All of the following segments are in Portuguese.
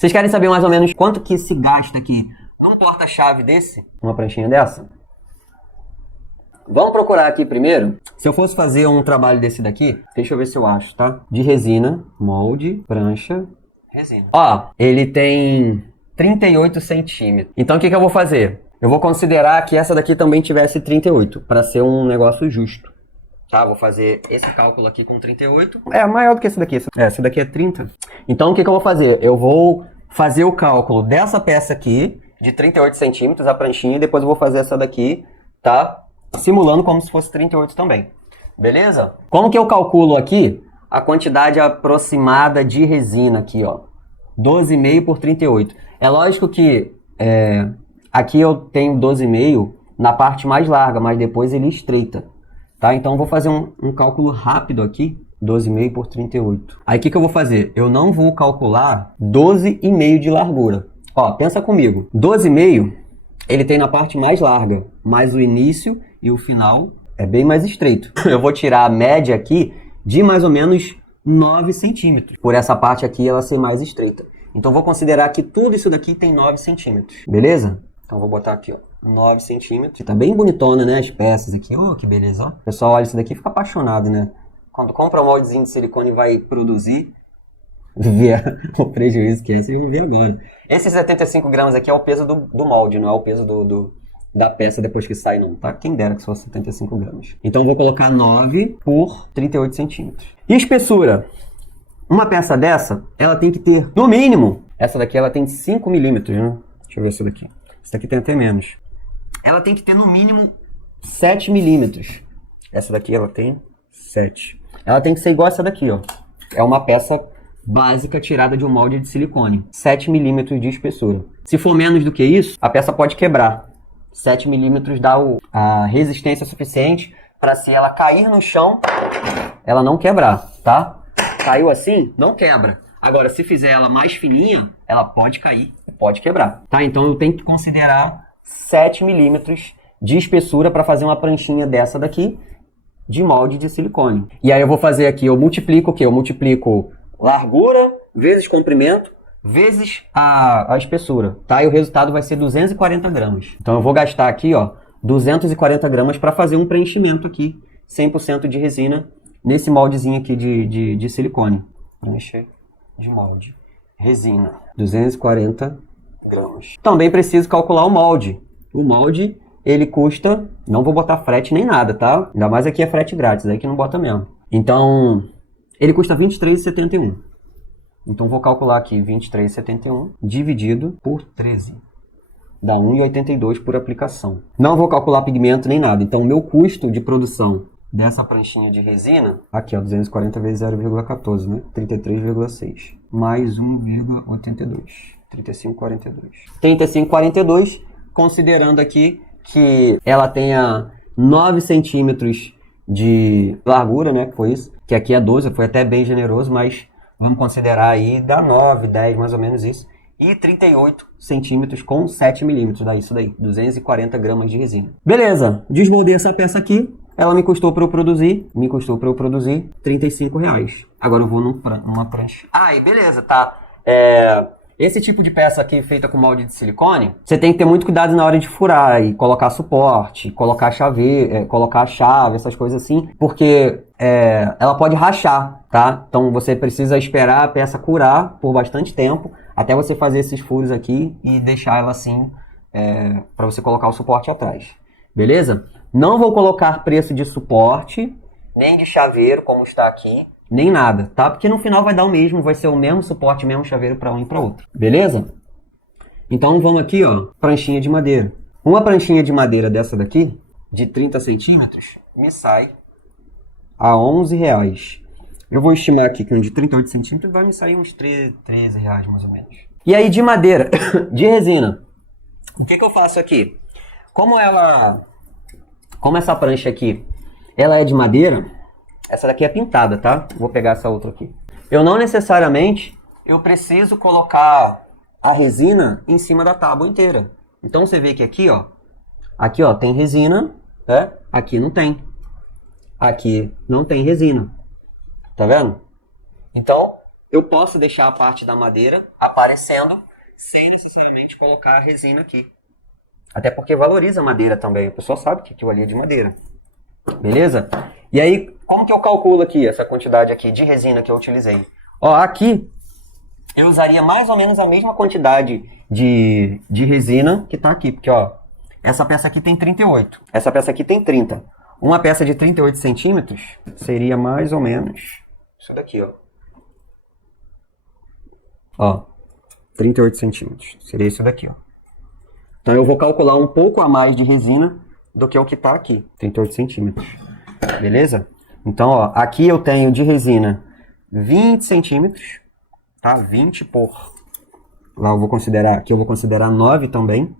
Vocês querem saber mais ou menos quanto que se gasta aqui num porta-chave desse? Uma pranchinha dessa? Vamos procurar aqui primeiro. Se eu fosse fazer um trabalho desse daqui, deixa eu ver se eu acho, tá? De resina, molde, prancha, resina. Ó, ele tem 38 centímetros. Então o que eu vou fazer? Eu vou considerar que essa daqui também tivesse 38, para ser um negócio justo. Tá, vou fazer esse cálculo aqui com 38. É maior do que esse daqui. Esse daqui é 30. Então o que eu vou fazer? Eu vou fazer o cálculo dessa peça aqui, de 38 centímetros, a pranchinha, e depois eu vou fazer essa daqui, tá? Simulando como se fosse 38 também. Beleza? Como que eu calculo aqui a quantidade aproximada de resina aqui, ó? 12,5 por 38. É lógico que aqui eu tenho 12,5 na parte mais larga, mas depois ele estreita. Tá? Então eu vou fazer um cálculo rápido aqui. 12,5 por 38. Aí o que eu vou fazer? Eu não vou calcular 12,5 de largura. Ó, pensa comigo. 12,5 ele tem na parte mais larga, mas o início e o final é bem mais estreito. Eu vou tirar a média aqui de mais ou menos 9 centímetros. Por essa parte aqui ela ser mais estreita. Então vou considerar que tudo isso daqui tem 9 centímetros. Beleza? Então vou botar aqui, ó, 9 centímetros. Tá bem bonitona, né, as peças aqui. Oh, que beleza, ó. O pessoal olha isso daqui e fica apaixonado, né? Quando compra um moldezinho de silicone e vai produzir, vê o prejuízo que é, vocês vão ver agora. Esses 75 gramas aqui é o peso do molde, não é o peso da peça depois que sai não, tá? Quem dera que fosse 75 gramas. Então eu vou colocar 9 por 38 centímetros. E espessura? Uma peça dessa, ela tem que ter, no mínimo, essa daqui ela tem 5 milímetros, né? Deixa eu ver essa daqui. Essa daqui tem até menos. Ela tem que ter, no mínimo, 7 milímetros. Essa daqui ela tem 7. Ela tem que ser igual essa daqui, ó. É uma peça básica tirada de um molde de silicone. 7 milímetros de espessura. Se for menos do que isso, a peça pode quebrar. 7 milímetros dá a resistência suficiente para, se ela cair no chão, ela não quebrar, tá? Caiu assim, não quebra. Agora, se fizer ela mais fininha, ela pode cair e pode quebrar, tá? Então eu tenho que considerar 7 milímetros de espessura para fazer uma pranchinha dessa daqui, de molde de silicone. E aí eu vou fazer aqui, eu multiplico o quê? Eu multiplico largura vezes comprimento vezes a espessura, tá? E o resultado vai ser 240 gramas. Então eu vou gastar aqui, ó, 240 gramas para fazer um preenchimento aqui, 100% de resina, nesse moldezinho aqui de silicone. Preencher de molde. Resina. 240 gramas. Também preciso calcular o molde. O molde, ele custa... Não vou botar frete nem nada, tá? Ainda mais aqui é frete grátis, aí que não bota mesmo. Então, ele custa R$ 23,71. Então vou calcular aqui 23,71 dividido por 13. Dá 1,82 por aplicação. Não vou calcular pigmento nem nada. Então o meu custo de produção dessa pranchinha de resina, aqui ó, 240 vezes 0,14, né? 33,6. Mais 1,82. 35,42. 35,42, considerando aqui que ela tenha 9 centímetros de largura, né? Que foi isso. Que aqui é 12, foi até bem generoso, mas vamos considerar aí, dá 9, 10, mais ou menos isso. E 38 centímetros com 7 milímetros, dá isso daí, 240 gramas de resina. Beleza, desmoldei essa peça aqui, ela me custou para eu produzir R$35. Agora eu vou numa prancha. Ah, e beleza, tá. Esse tipo de peça aqui feita com molde de silicone, você tem que ter muito cuidado na hora de furar e colocar suporte, colocar chave, colocar chave, essas coisas assim, porque ela pode rachar, tá? Então você precisa esperar a peça curar por bastante tempo, até você fazer esses furos aqui e deixar ela assim, para você colocar o suporte atrás. Beleza? Não vou colocar preço de suporte, nem de chaveiro, como está aqui, nem nada, tá? Porque no final vai dar o mesmo, vai ser o mesmo suporte, o mesmo chaveiro para um e para outro. Beleza? Então vamos aqui, ó, pranchinha de madeira. Uma pranchinha de madeira dessa daqui, de 30 centímetros, me sai a R$11. Eu vou estimar aqui que um de 38 centímetros vai me sair uns R$13 mais ou menos. E aí de madeira, de resina, o que eu faço aqui? Como essa prancha aqui, ela é de madeira, essa daqui é pintada, tá? Vou pegar essa outra aqui. Eu não necessariamente, eu preciso colocar a resina em cima da tábua inteira. Então você vê que aqui, ó, tem resina, né? Aqui não tem. Aqui não tem resina. Tá vendo? Então, eu posso deixar a parte da madeira aparecendo sem necessariamente colocar a resina aqui. Até porque valoriza a madeira também. A pessoa sabe que aquilo ali é de madeira. Beleza? E aí, como que eu calculo aqui essa quantidade aqui de resina que eu utilizei? Ó, aqui eu usaria mais ou menos a mesma quantidade de resina que tá aqui. Porque, ó, essa peça aqui tem 38. Essa peça aqui tem 30. Uma peça de 38 centímetros seria mais ou menos isso daqui, ó. Ó, 38 centímetros. Seria isso daqui, ó. Então eu vou calcular um pouco a mais de resina do que o que tá aqui. 38 centímetros. Beleza? Então, ó, aqui eu tenho de resina 20 centímetros. Tá? 20 por... Lá eu vou considerar... Aqui eu vou considerar 9 também.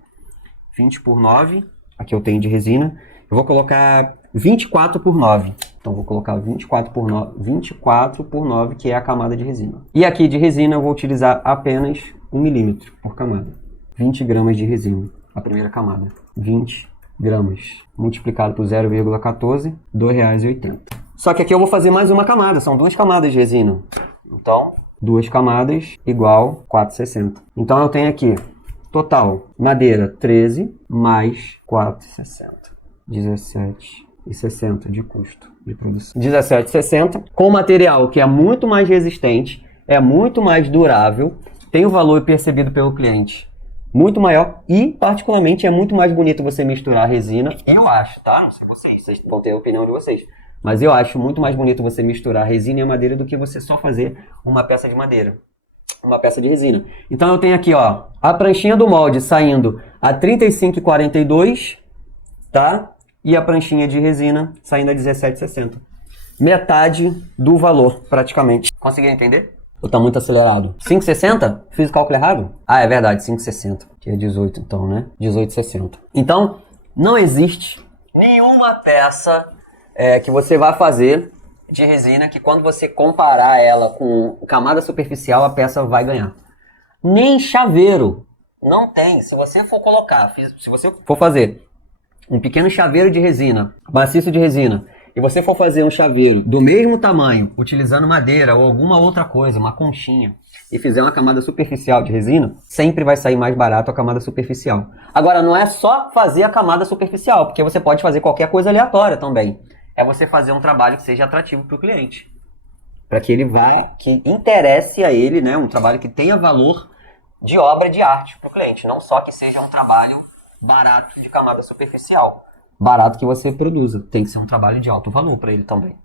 20 por 9. Aqui eu tenho de resina. Eu vou colocar 24 por 9. Então, vou colocar 24 por 9, 24 por 9, que é a camada de resina. E aqui de resina eu vou utilizar apenas 1 milímetro por camada. 20 gramas de resina, a primeira camada. 20 gramas multiplicado por 0,14, R$ 2,80. Só que aqui eu vou fazer mais uma camada, são 2 camadas de resina. Então, 2 camadas igual 4,60. Então, eu tenho aqui, total, madeira 13 mais 4,60. 17,60 de custo de produção. 17,60 com material que é muito mais resistente, é muito mais durável, tem o valor percebido pelo cliente muito maior e, particularmente, é muito mais bonito você misturar resina. Eu acho, tá? Não sei vocês vão ter a opinião de vocês. Mas eu acho muito mais bonito você misturar resina e madeira do que você só fazer uma peça de madeira. Uma peça de resina. Então eu tenho aqui, ó, a pranchinha do molde saindo a R$ 35,42, tá? E a pranchinha de resina saindo a R$ 17,60. Metade do valor, praticamente. Conseguiu entender? Ou tá muito acelerado? 5,60? Fiz o cálculo errado? Ah, é verdade, 5,60. Que é 18 então, né? 18,60. Então, não existe nenhuma peça que você vai fazer de resina que quando você comparar ela com camada superficial, a peça vai ganhar. Nem chaveiro. Não tem. Se você for colocar, se você for fazer um pequeno chaveiro de resina, maciço de resina, e você for fazer um chaveiro do mesmo tamanho, utilizando madeira ou alguma outra coisa, uma conchinha, e fizer uma camada superficial de resina, sempre vai sair mais barato a camada superficial. Agora, não é só fazer a camada superficial, porque você pode fazer qualquer coisa aleatória também. É você fazer um trabalho que seja atrativo para o cliente. Para que ele vá, que interesse a ele, né? Um trabalho que tenha valor de obra de arte para o cliente. Não só que seja um trabalho barato de camada superficial. Barato que você produza. Tem que ser um trabalho de alto valor para ele também.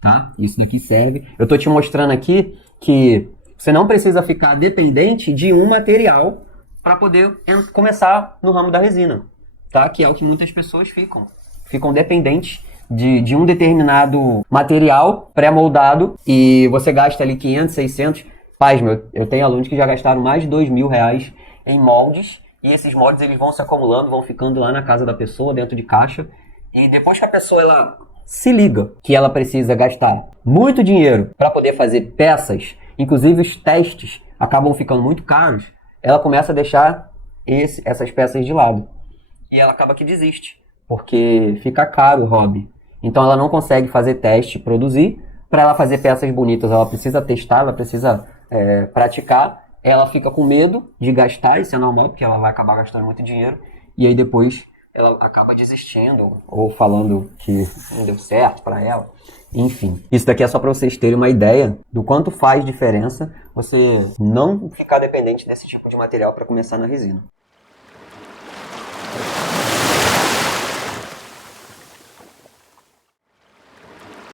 Tá? Isso daqui serve. Eu estou te mostrando aqui que você não precisa ficar dependente de um material para poder começar no ramo da resina. Tá? Que é o que muitas pessoas ficam. Ficam dependentes de um determinado material pré-moldado e você gasta ali 500, 600. Paz, eu tenho alunos que já gastaram mais de R$ 2.000 em moldes. E esses moldes eles vão se acumulando, vão ficando lá na casa da pessoa, dentro de caixa. E depois que a pessoa ela se liga que ela precisa gastar muito dinheiro para poder fazer peças, inclusive os testes acabam ficando muito caros, ela começa a deixar essas peças de lado. E ela acaba que desiste, porque fica caro o hobby. Então ela não consegue fazer teste, produzir. Para ela fazer peças bonitas, ela precisa testar, ela precisa praticar. Ela fica com medo de gastar, isso é normal, porque ela vai acabar gastando muito dinheiro, e aí depois ela acaba desistindo, ou falando que não deu certo para ela. Enfim, isso daqui é só para vocês terem uma ideia do quanto faz diferença você não ficar dependente desse tipo de material para começar na resina.